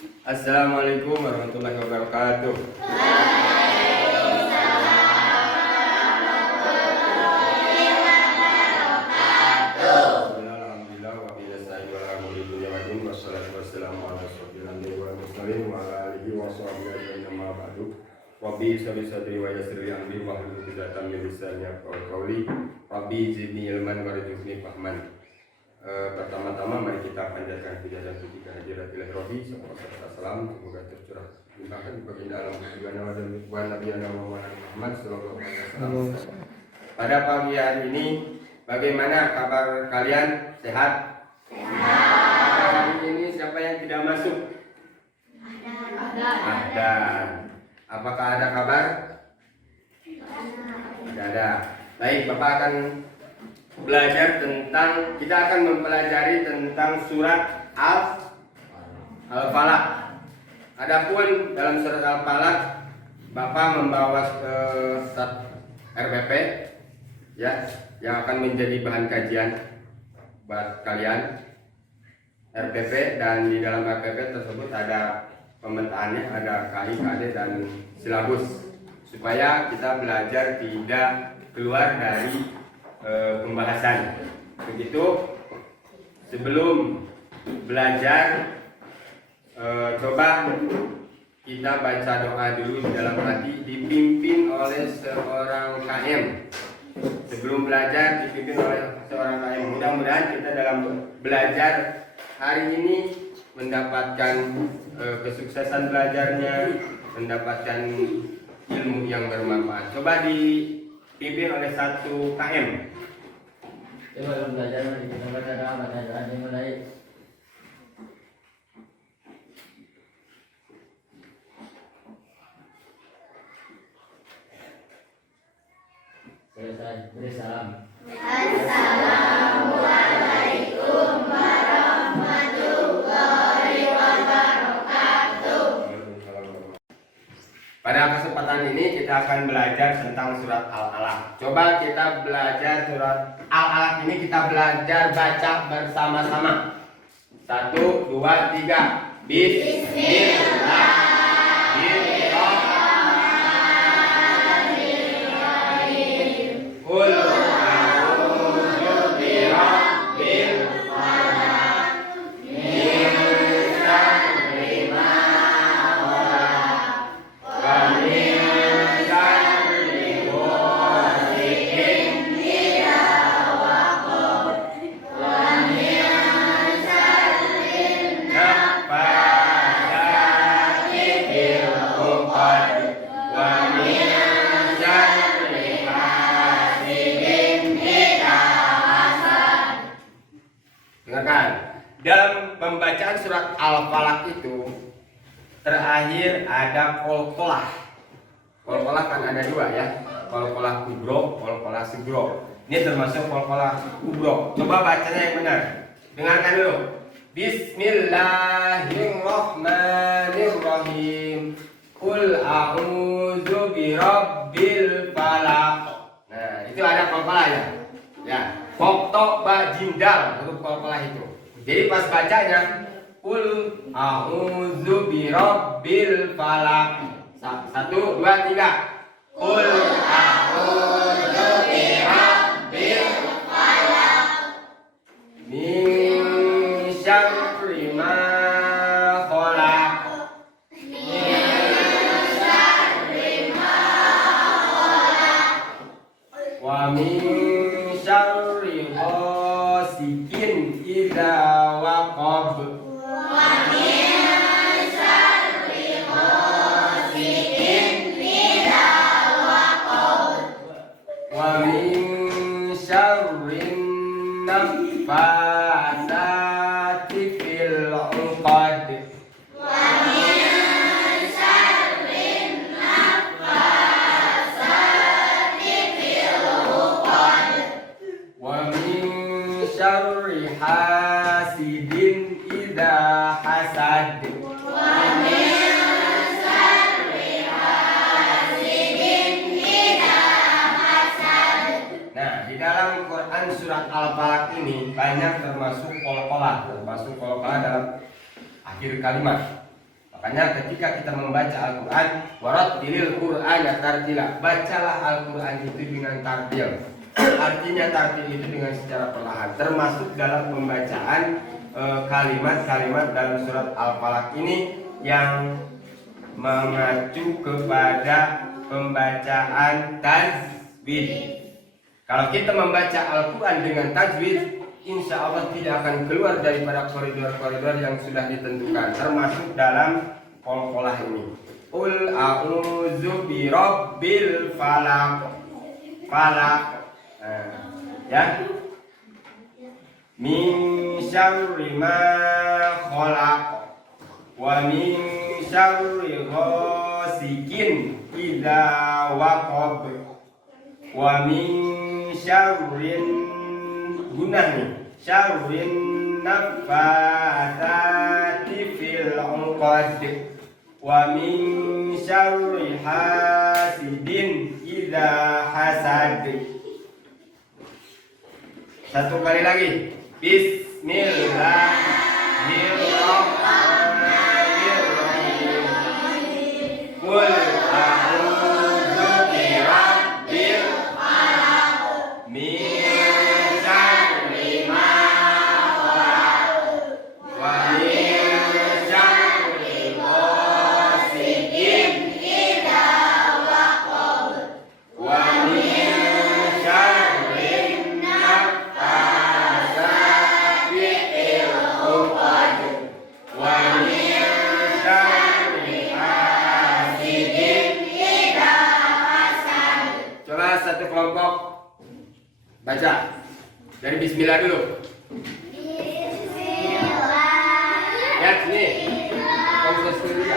Assalamualaikum warahmatullahi wabarakatuh. Alhamdulillah wa billahi wa alhamdulillahi wassalatu wassalamu ala asyrofil anbiya'i wal mursalin wa ala alihi wa sahbihi ajma'in amma ba'du. Rabbi shrah sadri wa yassir li amri wahlul 'uqdatam min lisani yafqahu qawli. Rabbi zidni ilman warzuqni fahman. Pertama-tama mari kita panjatkan puja dan puji kehadirat Ilahi Rabbi, salam semoga tercurah limpahkan di baginda alam wa nabiyana Muhammad sallallahu alaihi wasallam. Pada pagi hari ini bagaimana kabar kalian? Sehat? Sehat. Hari ini siapa yang tidak masuk? Ada. Apakah ada kabar? Tidak ada. Baik, Bapak akan kita akan mempelajari tentang surat Al-Falaq. Adapun dalam surat Al-Falaq Bapak membawa RPP ya, yang akan menjadi bahan kajian buat kalian. RPP, dan di dalam RPP tersebut ada pemetaannya, ada KI, KD dan silabus, supaya kita belajar tidak keluar dari pembahasan. Begitu. Sebelum belajar, coba kita baca doa dulu di dalam hati, dipimpin oleh seorang KM. Sebelum belajar dipimpin oleh seorang KM. Mudah-mudahan kita dalam belajar hari ini mendapatkan kesuksesan belajarnya, mendapatkan ilmu yang bermanfaat. Coba dipimpin oleh satu KM. Coba belajar kita baca doa dimulai. Selesai, beri salam. Assalamualaikum warahmatullahi wabarakatuh. Pada kesempatan ini kita akan belajar tentang surat Al-Alaq. Coba kita belajar surat Al-Alaq ini, kita belajar baca bersama-sama. 1, 2, 3. Bismillahirrahmanirrahim. Qul a'udzu birabbil falaq min syarri ma khalaq wa min syarri ghasiqin idza waqab wa min syarri naffasati fil 'uqad wa min syarri hasidin idza hasad. Dengarkan, dalam pembacaan surat Al-Falaq itu terakhir ada qalqalah. Qalqalah kan ada dua ya, qalqalah kubro, qalqalah sugro. Ini termasuk qalqalah kubro. Coba bacanya yang benar. Dengarkan dulu. Bismillahirrahmanirrahim. Qul a'udzu birabbil falaq. Nah, itu ada qalqalah ya. Ya, pokok ba jindal untuk qalqalah itu. Jadi pas bacanya Qul a'udzu birabbil falaq. 1, 2, 3. Qul a'udzu birabbil falaq min syarri ma khalaq wa min syarri ghasiqin idza waqab. Wa min syarrin naffasati fil 'uqad. Wa min syarri hasidin idza hasad. Nah, di dalam Quran surat Al-Falaq ini banyak termasuk qalqalah dalam akhir kalimat. Makanya ketika kita membaca Al-Quran, warattilil Qur'ana tartila, bacalah Al-Quran itu dengan tartil. Artinya tartil itu dengan secara perlahan, termasuk dalam pembacaan kalimat-kalimat dalam surat Al-Falaq ini yang mengacu kepada pembacaan tajwid. Kalau kita membaca Al-Quran dengan tajwid, insya Allah tidak akan keluar daripada koridor-koridor yang sudah ditentukan, termasuk dalam qol-qolah ini. Qul a'udzu birabbil falaq. Falaq. Ya. Min syarri ma khalaq wa min syarri ghasikin idza waqab wa min syarrin syarrin naffatsati fil 'uqad wa min syarri hasidin idza hasad. Satu kali lagi. Bismillahirrahmanirrahim. Qul a'udzu birabbil falaq min syarri ma khalaq wa min syarri ghasikin idza waqab wa min syarri naffatsati fil 'uqad wa min syarri hasidin idza hasad. Coba satu kelompok baca dari bismillah dulu. Ya, sini. Kamu bisa sendiri ya.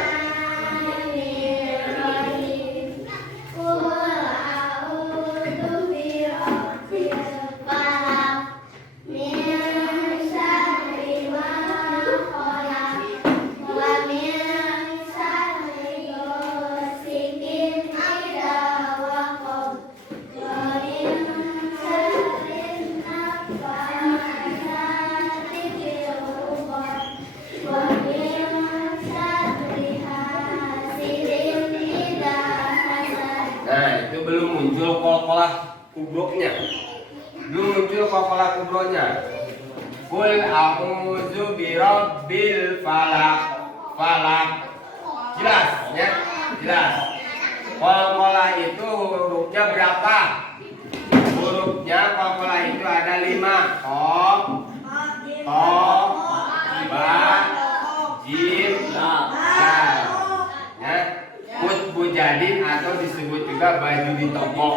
Nah, itu belum muncul qol-qolah kubroknya. Belum muncul qol-qolah kubronya. Qul a'udzu birabbil falaq. Falaq. Jelas ya? Jelas. Qol-qolah itu hurufnya berapa? Hurufnya qol-qolah itu ada 5. Qaf, Qaf, Ba, Jim, Dal. Ya. Kutbu jadin atau disebut juga baju di toko.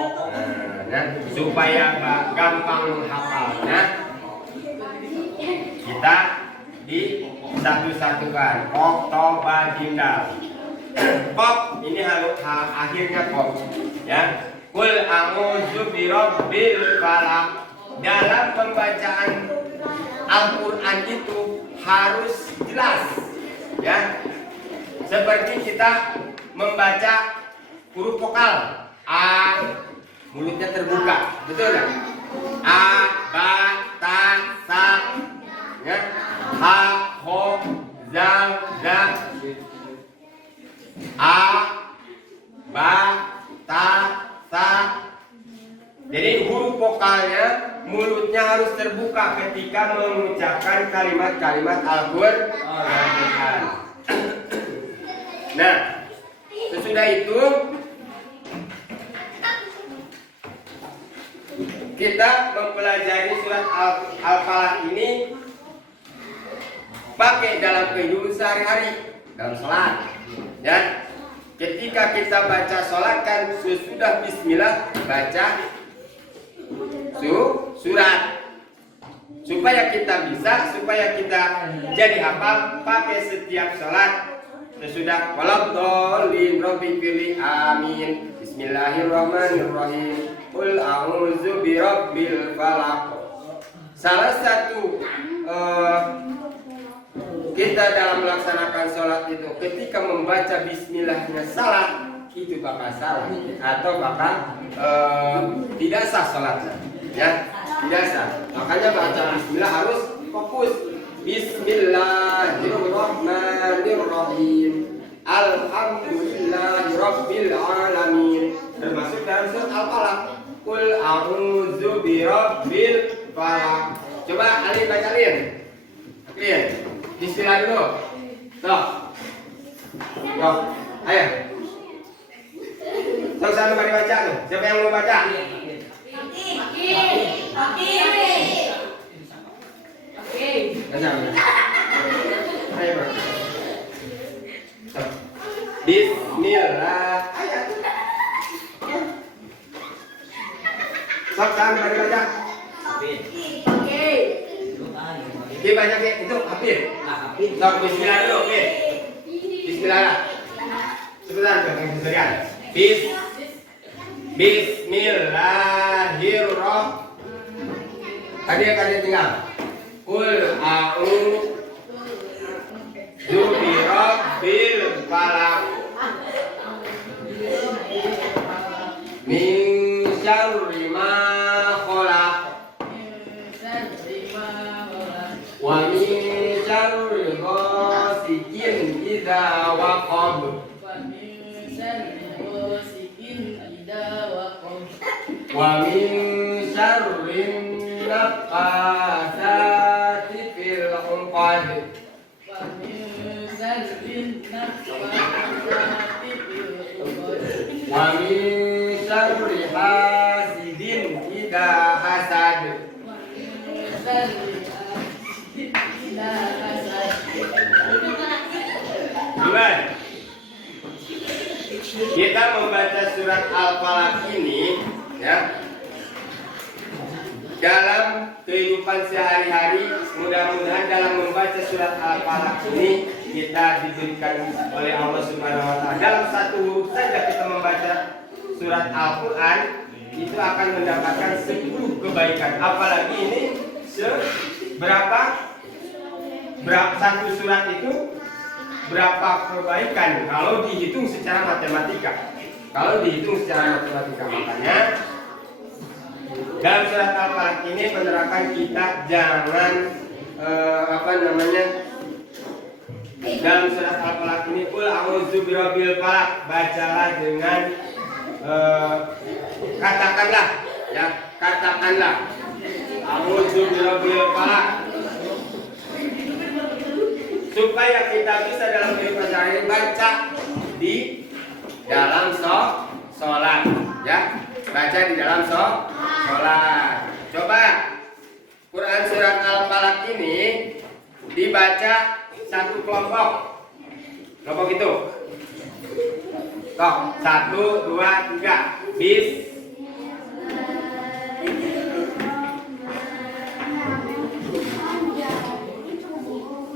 Nah, supaya gampang menghafalnya, kita di satu-satukan. Qaf, Ta, Ba, Jim, Dal. Qaf ini harus akhirnya qaf. Ya. Qul a'udzu birabbil falaq. Dalam pembacaan Al-Quran itu harus jelas. Ya. Seperti kita membaca huruf vokal A, mulutnya terbuka, betul nggak? A, Ba, Ta, Sa, ya. Ha, Ho, Zal, Za. A, Ba, Ta, Sa. Jadi huruf vokalnya mulutnya harus terbuka ketika mengucapkan kalimat-kalimat Al-Quran. Nah, sesudah itu kita mempelajari surat Al-Falaq ini pakai dalam kehidupan sehari-hari, dalam sholat. Ya, ketika kita baca sholat kan sesudah Bismillah baca surat, supaya kita jadi hafal pakai setiap sholat. Sesudah waladhdallin rabbil amin. Bismillahirrahmanirrahim. Qul a'udzu birabbil falaq. Salah satu kita dalam melaksanakan sholat itu ketika membaca bismillahnya salah, itu bakal salah atau bakal tidak sah sholatnya, ya, tidak sah. Makanya baca bismillah harus fokus. Bismillahirrahmanirrahim. falaq. Coba Alin baca Alin. Alin. Bismillah dulu. Tuh. Tuh. Ayo. Sama-sama mari baca tuh. Siapa yang mau baca? Baca. Ayo, Bro. Tuh. Bismillah. Ayo. Sama-sama mari baca. Oke, baca ke itu Hafid. Sok bismillah dulu, oke. Bismillah. Sebentar, Bang Surian. Bismillahirrahmanirrahim. Tadi tinggal. Qul a'udzu birabbil falaq. Min syarri ma khalaq. Wa min syarri ghasiqin idza waqab. Wa min syarrin nafatsati fil 'uqad. Wa min syarri hasidin idza hasad. Gimana? Kita membaca surat Al-Falaq ini ya dalam kehidupan sehari-hari. Mudah-mudahan dalam membaca surat Al-Falaq ini kita diberikan oleh Allah Subhanahu wa taala. Dalam satu huruf saja kita membaca surat Al-Qur'an itu akan mendapatkan 10 kebaikan. Apalagi ini berapa satu surat itu berapa kebaikan kalau dihitung secara matematika. Makanya dalam surat Al-Falaq ini menerangkan kita jangan dalam surat Al-Falaq ini qul a'udzu birabbil falaq, bacalah dengan katakanlah a'udzu birabbil falaq, supaya kita bisa dalam kehidupan sehari baca di dalam sholat ya, baca di dalam sholat. Coba Quran surat Al-Falaq ini dibaca satu kelompok itu. Toh, 1, 2, 3. Bis.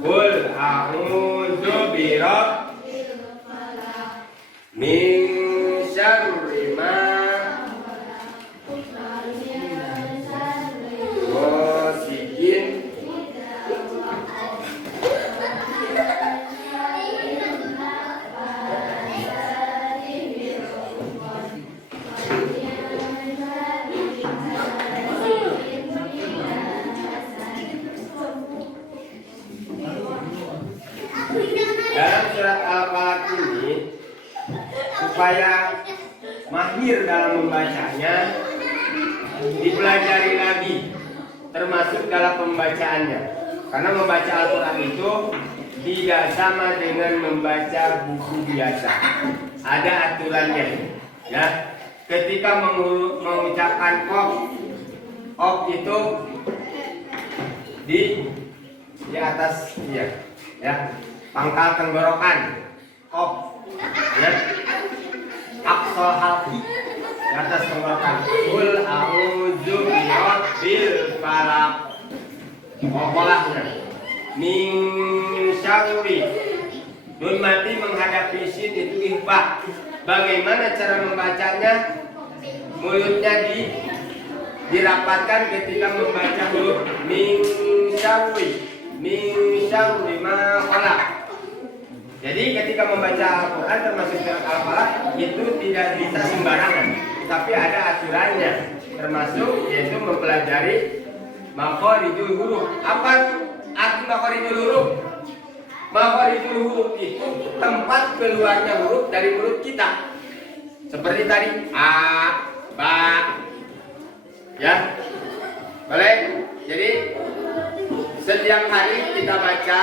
Qul a'udzu birabbil falaq min syarri ma ghasiqin dalam surat Al-Falaq ini. Supaya mahir dalam membacanya, dipelajari lagi termasuk dalam pembacaannya. Karena membaca Al-Quran itu tidak sama dengan membaca buku biasa. Ada aturannya ya. Ketika mengucapkan of itu di atas ya pangkal tenggorokan of ya, aqsal halqi di atas tenggorokan. Qul a'udzu birabbil falaq. Qolahnya min syarri, nun mati menghadapi sin itu ikhfa. Bagaimana cara membacanya? Mulutnya dirapatkan ketika membaca huruf min syarri ma khalaq. Jadi ketika membaca Al-Quran termasuk surat Al-Falaq itu tidak bisa sembarangan, tapi ada aturannya, termasuk yaitu mempelajari makharijul huruf. Apa arti makharijul huruf? Makharijul huruf itu tempat keluarnya huruf dari mulut kita. Seperti tadi a, ba, ya, boleh. Jadi setiap hari kita baca,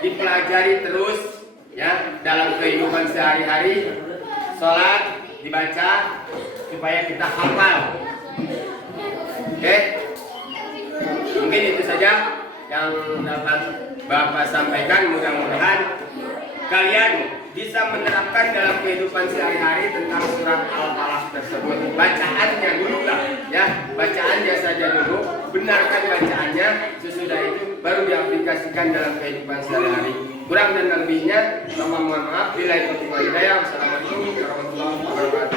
dipelajari terus ya dalam kehidupan sehari-hari. Sholat dibaca supaya kita hafal. Oke? Mungkin itu saja yang dapat Bapak sampaikan. Mudah-mudahan kalian bisa menerapkan dalam kehidupan sehari-hari tentang surat Al-Falaq tersebut. Bacaannya dulu lah, ya, bacaannya saja dulu, benarkan bacaannya, sesudah itu baru diaplikasikan dalam kehidupan sehari-hari. Kurang dan lebihnya, mohon maaf. Bila itu hidayah. Wassalamualaikum warahmatullahi wabarakatuh.